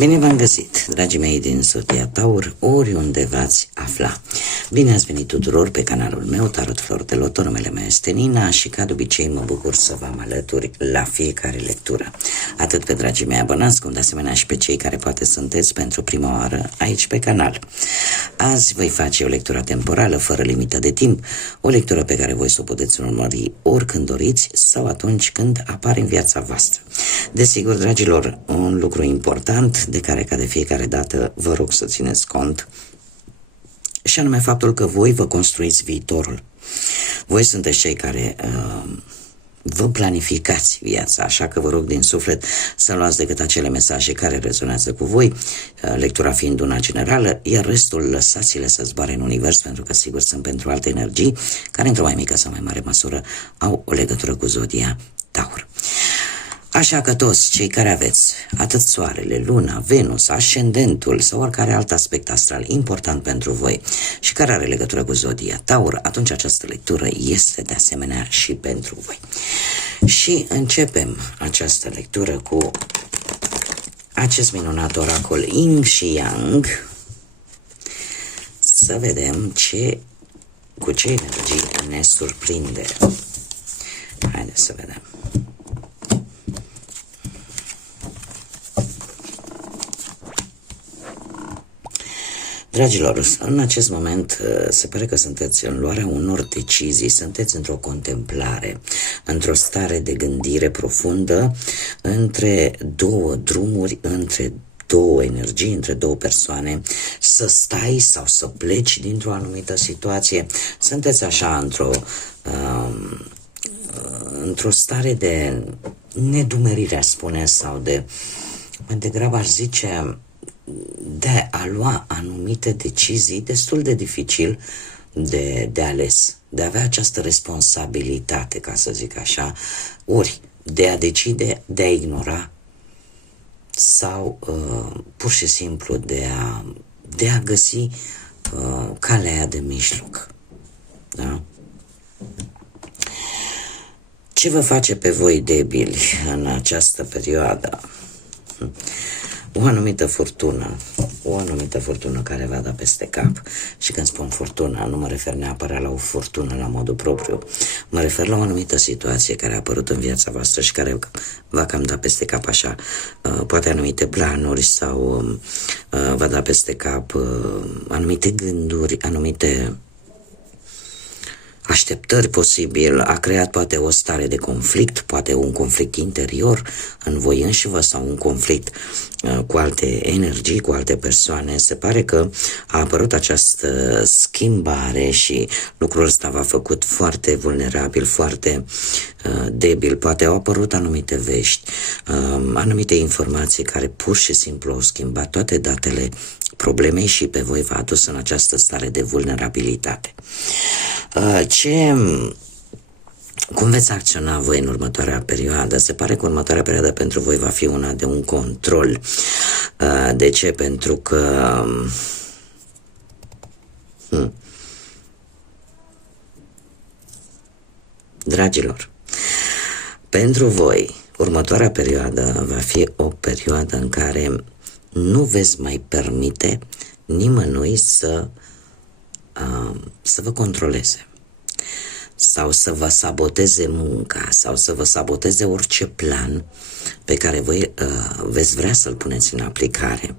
Bine v-am găsit, dragii mei din Zodia Taur, oriunde v-ați afla. Bine ați venit tuturor pe canalul meu, Tarot Flor de Loto, numele meu este Nina și ca de obicei mă bucur să vă alături la fiecare lectură. Atât pe dragii mei abonați, cum de asemenea și pe cei care poate sunteți pentru prima oară aici pe canal. Azi voi face o lectură temporală, fără limită de timp, o lectură pe care voi să o puteți urmări oricând doriți sau atunci când apare în viața voastră. Desigur, dragilor, un lucru important de care ca de fiecare dată vă rog să țineți cont, și anume faptul că voi vă construiți viitorul. Voi sunteți cei care vă planificați viața, așa că vă rog din suflet să luați decât acele mesaje care rezonează cu voi, lectura fiind una generală, iar restul lăsați-le să zboare în univers, pentru că sigur sunt pentru alte energii care într-o mai mică sau mai mare măsură au o legătură cu Zodia Taur. Așa că toți cei care aveți atât soarele, luna, Venus, ascendentul sau oricare alt aspect astral important pentru voi și care are legătură cu Zodia Taur, atunci această lectură este de asemenea și pentru voi. Și începem această lectură cu acest minunat oracol Yin și Yang. Să vedem cu ce energie ne surprinde. Haideți să vedem. Dragilor, în acest moment se pare că sunteți în luarea unor decizii, sunteți într-o contemplare, într-o stare de gândire profundă, între două drumuri, între două energii, între două persoane, să stai sau să pleci dintr-o anumită situație. Sunteți așa într-o stare de nedumerire, aș spune, sau de, mai degrabă aș zice, de a lua anumite decizii destul de dificil de ales, de a avea această responsabilitate, ca să zic așa, ori de a decide, de a ignora sau pur și simplu de a găsi calea aia de mijloc. Da? Ce vă face pe voi debili în această perioadă? O anumită furtună care va da peste cap. Și când spun furtună, nu mă refer neapărat la o furtună la modul propriu, mă refer la o anumită situație care a apărut în viața voastră și care va cam da peste cap așa, poate anumite planuri sau va da peste cap anumite gânduri, anumite așteptări posibil, a creat poate o stare de conflict, poate un conflict interior în voi înșivă sau un conflict cu alte energii, cu alte persoane. Se pare că a apărut această schimbare și lucrul ăsta v-a făcut foarte vulnerabil, foarte debil. Poate au apărut anumite vești, anumite informații care pur și simplu au schimbat toate datele problemei și pe voi v-a adus în această stare de vulnerabilitate. Cum veți acționa voi în următoarea perioadă? Se pare că următoarea perioadă pentru voi va fi una de un control. De ce? Pentru că dragilor, pentru voi următoarea perioadă va fi o perioadă în care nu veți mai permite nimănui să vă controleze sau să vă saboteze munca sau să vă saboteze orice plan pe care voi veți vrea să-l puneți în aplicare.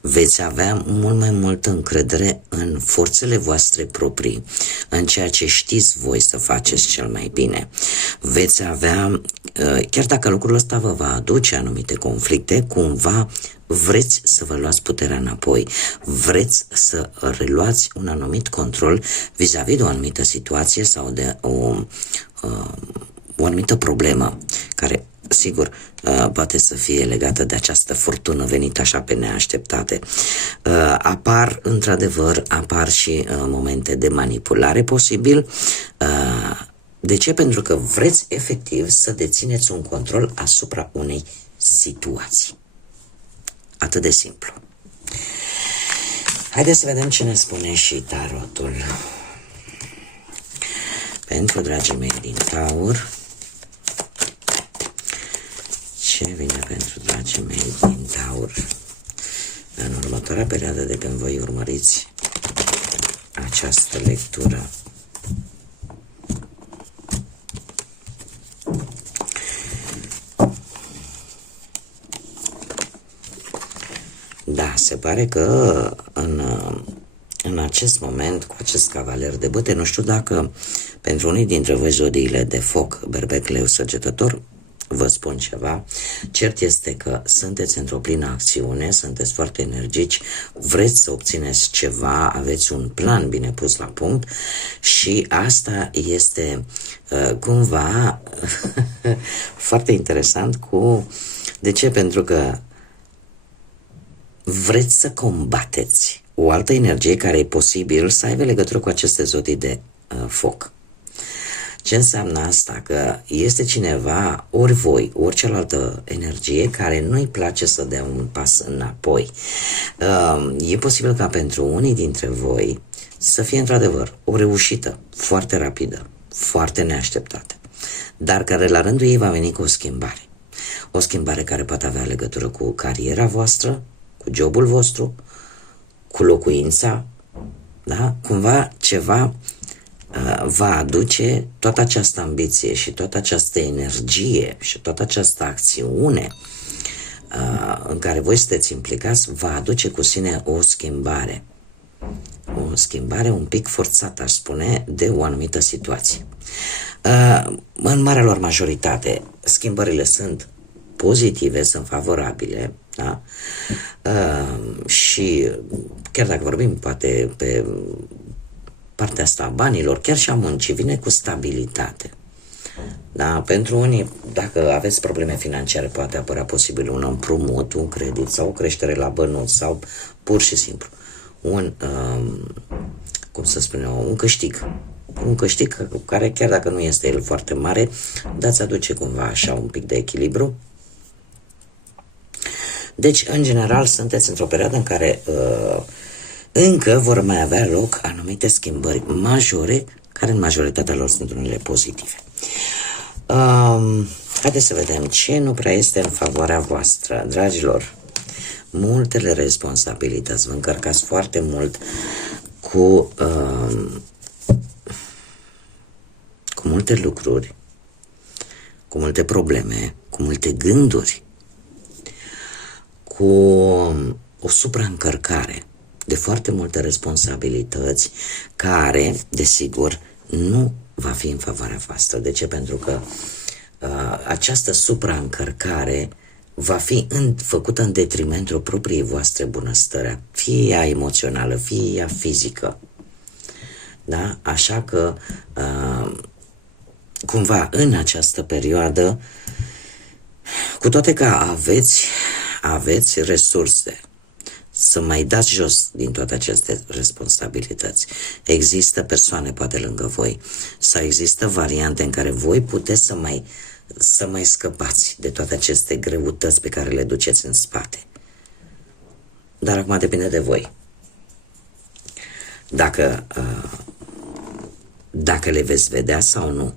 Veți avea mult mai multă încredere în forțele voastre proprii, în ceea ce știți voi să faceți cel mai bine. Veți avea, chiar dacă lucrul ăsta vă va aduce anumite conflicte, cumva vreți să vă luați puterea înapoi, vreți să reluați un anumit control vis-a-vis de o anumită situație sau de o anumită problemă care, sigur, poate să fie legată de această furtună venită așa pe neașteptate. Într-adevăr, apar și momente de manipulare posibil. De ce? Pentru că vreți efectiv să dețineți un control asupra unei situații. Atât de simplu. Haideți să vedem ce ne spune și tarotul. Pentru dragii mei din Taur, ce vine pentru dragii mei din Taur următoarea perioadă de când voi urmăriți această lectură. Da, se pare că în acest moment, cu acest cavaler de bâte, nu știu dacă pentru unii dintre voi zodiile de foc, berbec, leu, săgetător, vă spun ceva, cert este că sunteți într-o plină acțiune, sunteți foarte energici, vreți să obțineți ceva, aveți un plan bine pus la punct și asta este cumva foarte interesant De ce? Pentru că vreți să combateți o altă energie care e posibil să aibă legătură cu aceste zodii de foc. Ce înseamnă asta? Că este cineva, ori voi, ori cealaltă energie, care nu-i place să dea un pas înapoi. E posibil ca pentru unii dintre voi să fie într-adevăr o reușită foarte rapidă, foarte neașteptată, dar care la rândul ei va veni cu o schimbare. O schimbare care poate avea legătură cu cariera voastră, cu jobul vostru, cu locuința, da? Cumva ceva va aduce toată această ambiție și toată această energie și toată această acțiune în care voi sunteți implicați, va aduce cu sine o schimbare. O schimbare un pic forțată, aș spune, de o anumită situație. În marea lor majoritate, schimbările sunt pozitive, sunt favorabile, da? Și chiar dacă vorbim poate pe partea asta a banilor, chiar și a muncii, vine cu stabilitate. Da? Pentru unii, dacă aveți probleme financiare, poate apărea posibil un împrumut, un credit sau o creștere la bănuți sau pur și simplu un câștig. Un câștig care, chiar dacă nu este el foarte mare, dați aduce cumva așa un pic de echilibru. Deci, în general, sunteți într-o perioadă în care încă vor mai avea loc anumite schimbări majore, care în majoritatea lor sunt unele pozitive. Haideți să vedem ce nu prea este în favoarea voastră, dragilor. Multele responsabilități, vă încărcați foarte mult cu multe lucruri, cu multe probleme, cu multe gânduri, cu o supraîncărcare de foarte multe responsabilități care, desigur, nu va fi în favoarea voastră. De ce? Pentru că această supraîncărcare va fi făcută în detrimentul propriei voastre bunăstări, fie ea emoțională, fie ea fizică. Da? Așa că, cumva, în această perioadă, cu toate că aveți resurse să mai dați jos din toate aceste responsabilități. Există persoane poate lângă voi sau există variante în care voi puteți să mai scăpați de toate aceste greutăți pe care le duceți în spate. Dar acum depinde de voi. Dacă le veți vedea sau nu.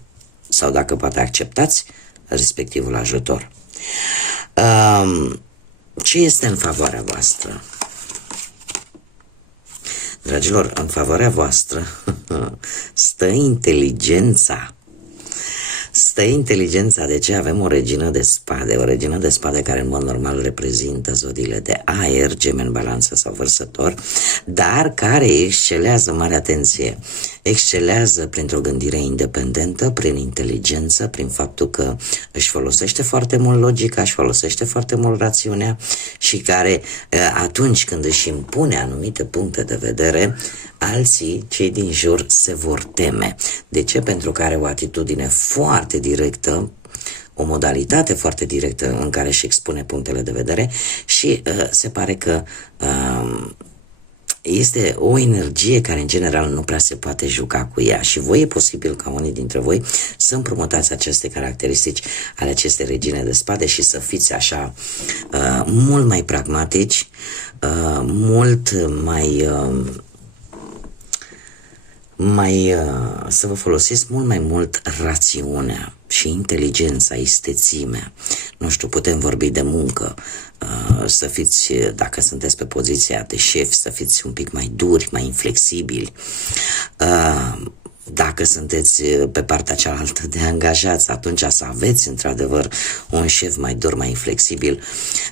Sau dacă poate acceptați respectivul ajutor. Ce este în favoarea voastră? Dragilor, în favoarea voastră stă inteligența. Stă inteligența. De ce? Avem o regină de spade. O regină de spade care în mod normal reprezintă zodiile de aer, Gemeni, Balanță sau Vărsător, dar care excelează, mare atenție, excelează printr-o gândire independentă, prin inteligență, prin faptul că își folosește foarte mult logica, își folosește foarte mult rațiunea și care atunci când își impune anumite puncte de vedere, alții, cei din jur, se vor teme. De ce? Pentru că are o atitudine foarte directă, o modalitate foarte directă în care își expune punctele de vedere și se pare că este o energie care în general nu prea se poate juca cu ea și voi e posibil ca unii dintre voi să împrumutați aceste caracteristici ale acestei regine de spade și să fiți așa mult mai pragmatici, mult mai să vă folosiți mult mai mult rațiunea, și inteligența, istețimea, nu știu, putem vorbi de muncă, să fiți, dacă sunteți pe poziția de șef, să fiți un pic mai duri, mai inflexibili, dacă sunteți pe partea cealaltă de angajați, atunci să aveți într-adevăr un șef mai dur, mai flexibil.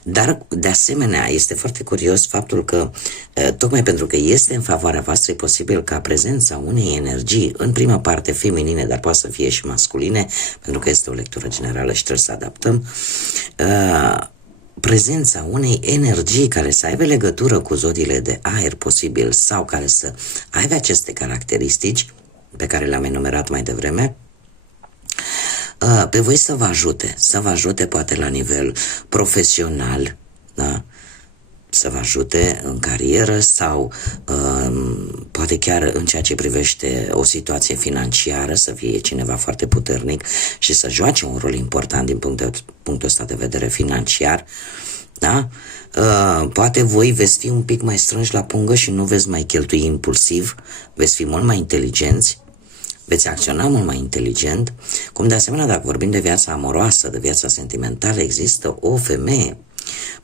Dar de asemenea este foarte curios faptul că tocmai pentru că este în favoarea voastră, e posibil ca prezența unei energii, în prima parte feminine, dar poate să fie și masculine, pentru că este o lectură generală și trebuie să adaptăm, prezența unei energii care să aibă legătură cu zodiile de aer posibil sau care să aibă aceste caracteristici pe care le-am enumerat mai devreme, pe voi să vă ajute poate la nivel profesional, da? Să vă ajute în carieră sau poate chiar în ceea ce privește o situație financiară, să fie cineva foarte puternic și să joace un rol important din punctul ăsta de vedere financiar, da? Poate voi veți fi un pic mai strânși la pungă și nu veți mai cheltui impulsiv, veți fi mult mai inteligenți, veți acționa mult mai inteligent, cum de asemenea dacă vorbim de viața amoroasă, de viața sentimentală, există o femeie,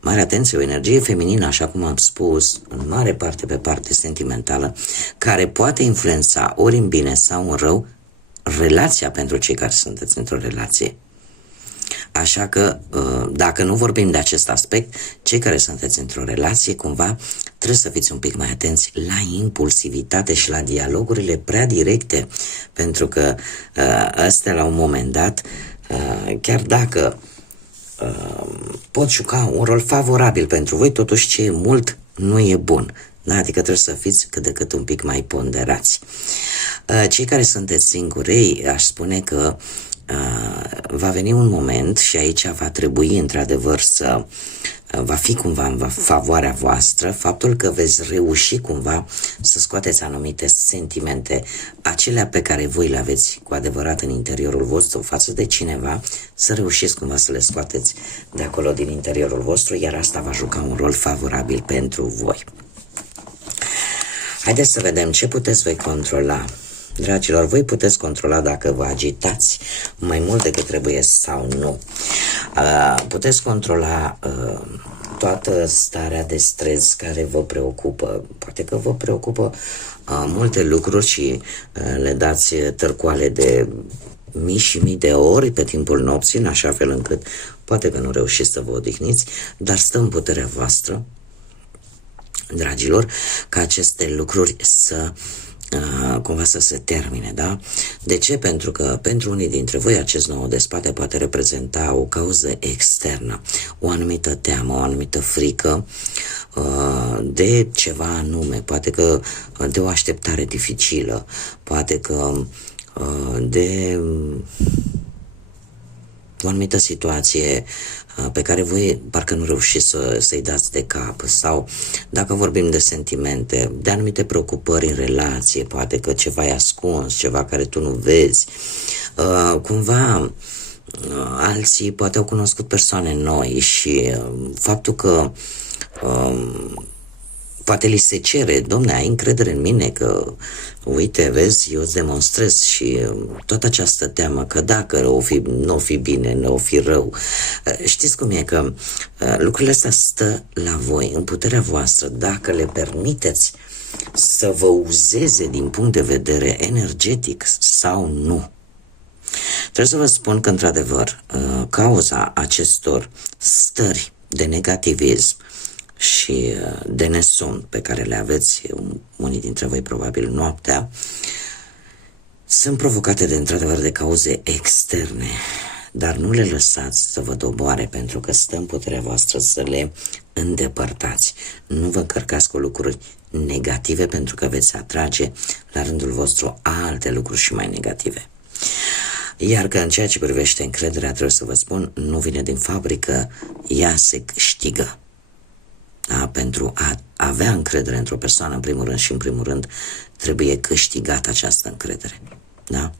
mare atenție, o energie feminină, așa cum am spus, în mare parte pe parte sentimentală, care poate influența ori în bine sau în rău relația pentru cei care sunteți într-o relație. Așa că, dacă nu vorbim de acest aspect, cei care sunteți într-o relație, cumva, trebuie să fiți un pic mai atenți la impulsivitate și la dialogurile prea directe, pentru că astea, la un moment dat, chiar dacă pot juca un rol favorabil pentru voi, totuși ce e mult nu e bun. Da? Adică trebuie să fiți cât de cât un pic mai ponderați. Cei care sunteți singuri, aș spune că va veni un moment și aici va trebui într-adevăr să va fi cumva în favoarea voastră faptul că veți reuși cumva să scoateți anumite sentimente, acelea pe care voi le aveți cu adevărat în interiorul vostru față de cineva, să reușiți cumva să le scoateți de acolo din interiorul vostru, iar asta va juca un rol favorabil pentru voi. Haideți să vedem ce puteți voi controla. Dragilor, voi puteți controla dacă vă agitați mai mult decât trebuie sau nu. Puteți controla toată starea de stres care vă preocupă. Poate că vă preocupă multe lucruri și le dați târcoale de mii și mii de ori pe timpul nopții, în așa fel încât poate că nu reușiți să vă odihniți, dar stă în puterea voastră, dragilor, ca aceste lucruri să cumva să se termine, da? De ce? Pentru că pentru unii dintre voi acest nou de spate poate reprezenta o cauză externă, o anumită teamă, o anumită frică de ceva anume, poate că de o așteptare dificilă, poate că de o anumită situație pe care voi parcă nu reușiți să-i dați de cap, sau dacă vorbim de sentimente, de anumite preocupări în relație, poate că ceva e ascuns, ceva care tu nu vezi, cumva alții poate au cunoscut persoane noi și faptul că poate li se cere, domne, ai încredere în mine că, uite, vezi, eu îți demonstrez, și toată această teamă că dacă nu o fi bine, nu o fi rău. Știți cum e, că lucrurile astea stă la voi, în puterea voastră, dacă le permiteți să vă uzeze din punct de vedere energetic sau nu. Trebuie să vă spun că, într-adevăr, cauza acestor stări de negativism și de nesomn pe care le aveți unii dintre voi probabil noaptea, sunt provocate de, într-adevăr, de cauze externe, dar nu le lăsați să vă doboare, pentru că stă în puterea voastră să le îndepărtați. Nu vă încărcați cu lucruri negative, pentru că veți atrage la rândul vostru alte lucruri și mai negative. Iar că în ceea ce privește încrederea, trebuie să vă spun, nu vine din fabrică, ea se câștigă. Da? Pentru a avea încredere într-o persoană, în primul rând și în primul rând, trebuie câștigată această încredere. Da?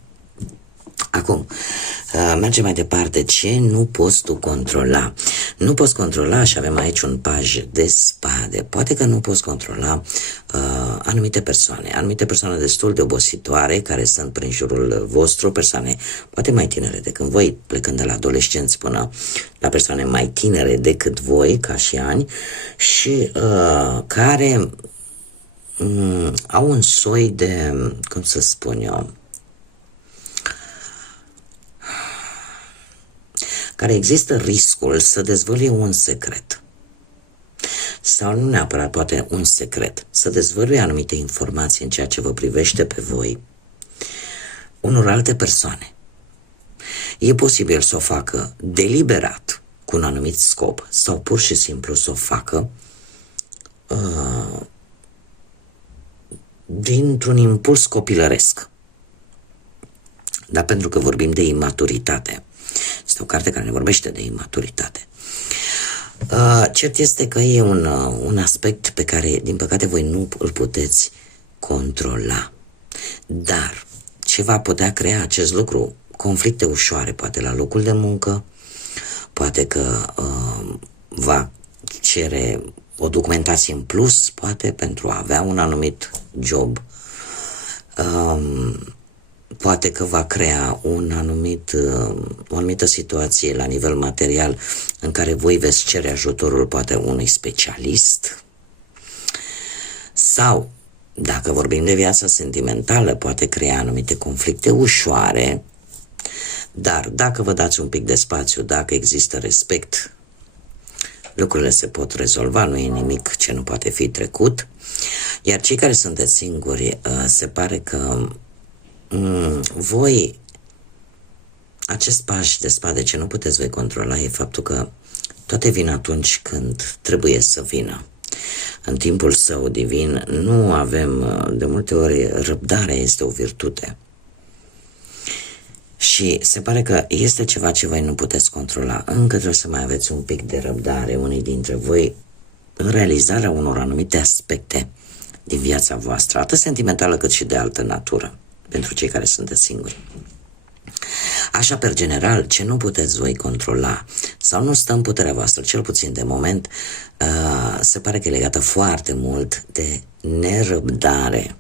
Acum, mergem mai departe. Ce nu poți tu controla? Nu poți controla, și avem aici un paj de spade. Poate că nu poți controla anumite persoane destul de obositoare care sunt prin jurul vostru, persoane poate mai tinere decât voi, plecând de la adolescenți până la persoane mai tinere decât voi, ca și ani, și care au un soi de, cum să spun eu, care există riscul să dezvăluie un secret. Sau nu neapărat poate un secret, să dezvăluie anumite informații în ceea ce vă privește pe voi unor alte persoane. E posibil să o facă deliberat, cu un anumit scop, sau pur și simplu să o facă dintr-un impuls copilăresc. Dar pentru că vorbim de imaturitate, este o carte care ne vorbește de imaturitate. Cert este că e un aspect pe care, din păcate, voi nu îl puteți controla. Dar ce va putea crea acest lucru? Conflicte ușoare, poate la locul de muncă, poate că va cere o documentație în plus, poate pentru a avea un anumit job. Poate că va crea o anumită situație la nivel material în care voi veți cere ajutorul poate unui specialist. Sau, dacă vorbim de viața sentimentală, poate crea anumite conflicte ușoare, dar dacă vă dați un pic de spațiu, dacă există respect, lucrurile se pot rezolva, nu e nimic ce nu poate fi trecut. Iar cei care sunteți singuri, se pare că voi, acest paș de spade ce nu puteți voi controla e faptul că toate vin atunci când trebuie să vină. În timpul său divin nu avem, de multe ori, răbdarea este o virtute. Și se pare că este ceva ce voi nu puteți controla. Încă trebuie să mai aveți un pic de răbdare, unii dintre voi, în realizarea unor anumite aspecte din viața voastră, atât sentimentală cât și de altă natură, pentru cei care sunteți singuri. Așa, per general, ce nu puteți voi controla sau nu stă în puterea voastră, cel puțin de moment, se pare că e legată foarte mult de nerăbdare.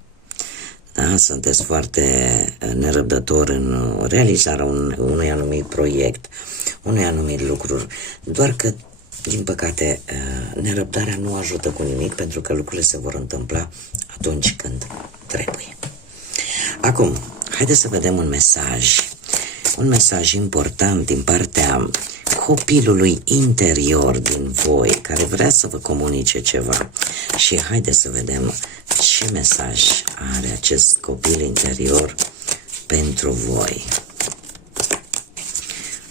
Da? Sunteți foarte nerăbdători în realizarea unui anumit proiect, unui anumit lucru, doar că, din păcate, nerăbdarea nu ajută cu nimic, pentru că lucrurile se vor întâmpla atunci când trebuie. Acum, haideți să vedem un mesaj important din partea copilului interior din voi, care vrea să vă comunice ceva. Și haideți să vedem ce mesaj are acest copil interior pentru voi.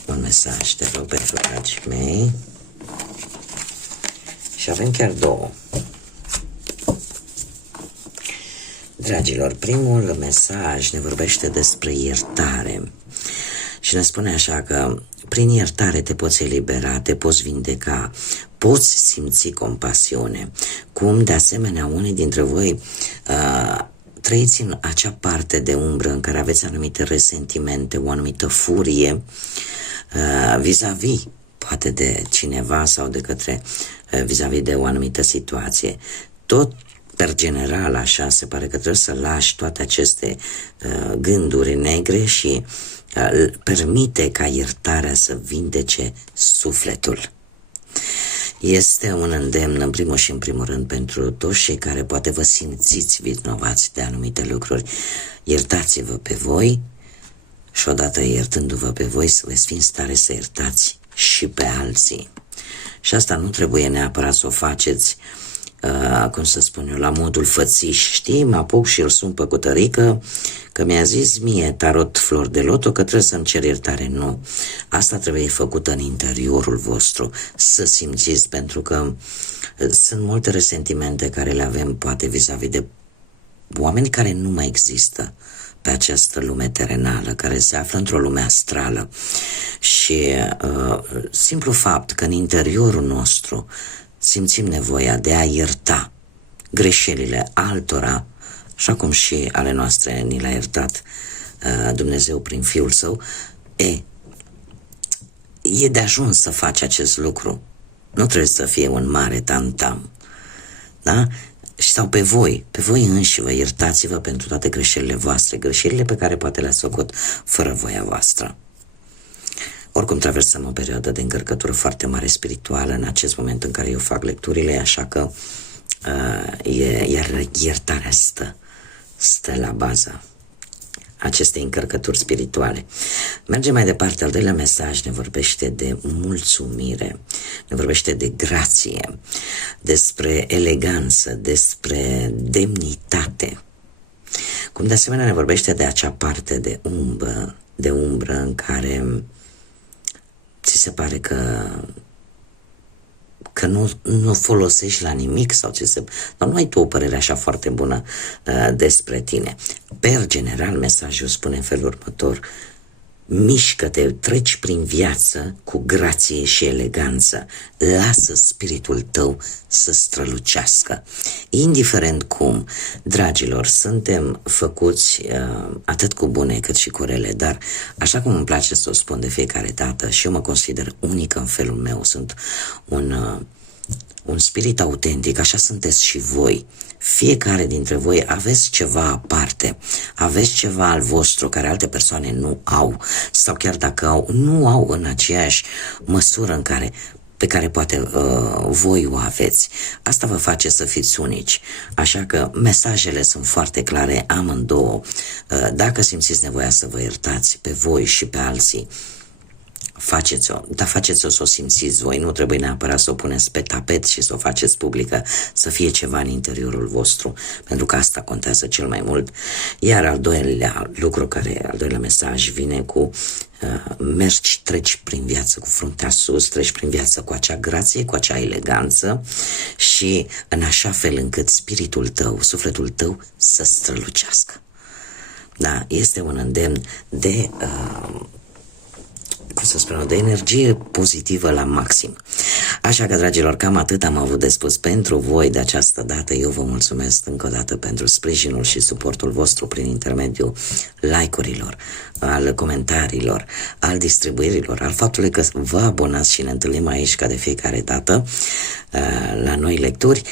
Un mesaj, te rog, pentru dragii mei. Și avem chiar două. Dragilor, primul mesaj ne vorbește despre iertare și ne spune așa că prin iertare te poți elibera, te poți vindeca, poți simți compasiune. Cum, de asemenea, unii dintre voi trăiți în acea parte de umbră în care aveți anumite resentimente, o anumită furie vis-a-vis, poate de cineva sau de către vis-a-vis de o anumită situație. Tot per general, așa, se pare că trebuie să lași toate aceste gânduri negre și permite ca iertarea să vindece sufletul. Este un îndemn, în primul și în primul rând, pentru toți cei care poate vă simțiți vinovați de anumite lucruri. Iertați-vă pe voi și odată iertându-vă pe voi, să veți fi în stare să iertați și pe alții. Și asta nu trebuie neapărat să o faceți cum să spun eu, la modul fățiș, știi, mă apuc și îl sun pe cutărică că mi-a zis mie tarot Flor de Loto că trebuie să-mi cer iertare. Nu, asta trebuie făcută în interiorul vostru, să simțiți, pentru că sunt multe resentimente care le avem poate vis-a-vis de oameni care nu mai există pe această lume terenală, care se află într-o lume astrală. Și simplu fapt că în interiorul nostru simțim nevoia de a ierta greșelile altora, așa cum și ale noastre ni le-a iertat Dumnezeu prin Fiul Său, e de ajuns să faci acest lucru. Nu trebuie să fie un mare tam-tam. Da? Sau pe voi înși vă iertați-vă pentru toate greșelile voastre, greșelile pe care poate le-ați făcut fără voia voastră. Oricum traversăm o perioadă de încărcătură foarte mare spirituală în acest moment în care eu fac lecturile, așa că iar iertarea stă la baza acestei încărcături spirituale. Mergem mai departe. Al doilea mesaj ne vorbește de mulțumire, ne vorbește de grație, despre eleganță, despre demnitate. Cum de asemenea ne vorbește de acea parte de umbră în care ți se pare că nu folosești la nimic sau dar nu ai tu o părere așa foarte bună despre tine. Per general, mesajul spune în felul următor: mișcă-te, treci prin viață cu grație și eleganță, lasă spiritul tău să strălucească. Indiferent cum, dragilor, suntem făcuți atât cu bune cât și cu rele, dar așa cum îmi place să o spun de fiecare dată, și eu mă consider unică în felul meu, sunt un spirit autentic, așa sunteți și voi. Fiecare dintre voi aveți ceva aparte, aveți ceva al vostru care alte persoane nu au, sau chiar dacă au, nu au în aceeași măsură pe care poate voi o aveți. Asta vă face să fiți unici. Așa că mesajele sunt foarte clare amândouă. Dacă simțiți nevoia să vă iertați pe voi și pe alții, faceți-o, dar faceți-o să o simțiți voi, nu trebuie neapărat să o puneți pe tapet și să o faceți publică, să fie ceva în interiorul vostru, pentru că asta contează cel mai mult. Iar al doilea mesaj vine cu treci prin viață cu fruntea sus, treci prin viață cu acea grație, cu acea eleganță și în așa fel încât spiritul tău, sufletul tău să strălucească. Da, este un îndemn de de energie pozitivă la maxim. Așa că, dragilor, cam atât am avut de spus pentru voi de această dată. Eu vă mulțumesc încă o dată pentru sprijinul și suportul vostru prin intermediul like-urilor, al comentariilor, al distribuirilor, al faptului că vă abonați și ne întâlnim aici ca de fiecare dată la noi lecturi.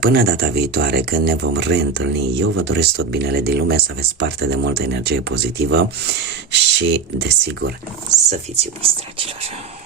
Până data viitoare, când ne vom reîntâlni, eu vă doresc tot binele din lume, să aveți parte de multă energie pozitivă și, desigur, să fiți iubiți, dragilor.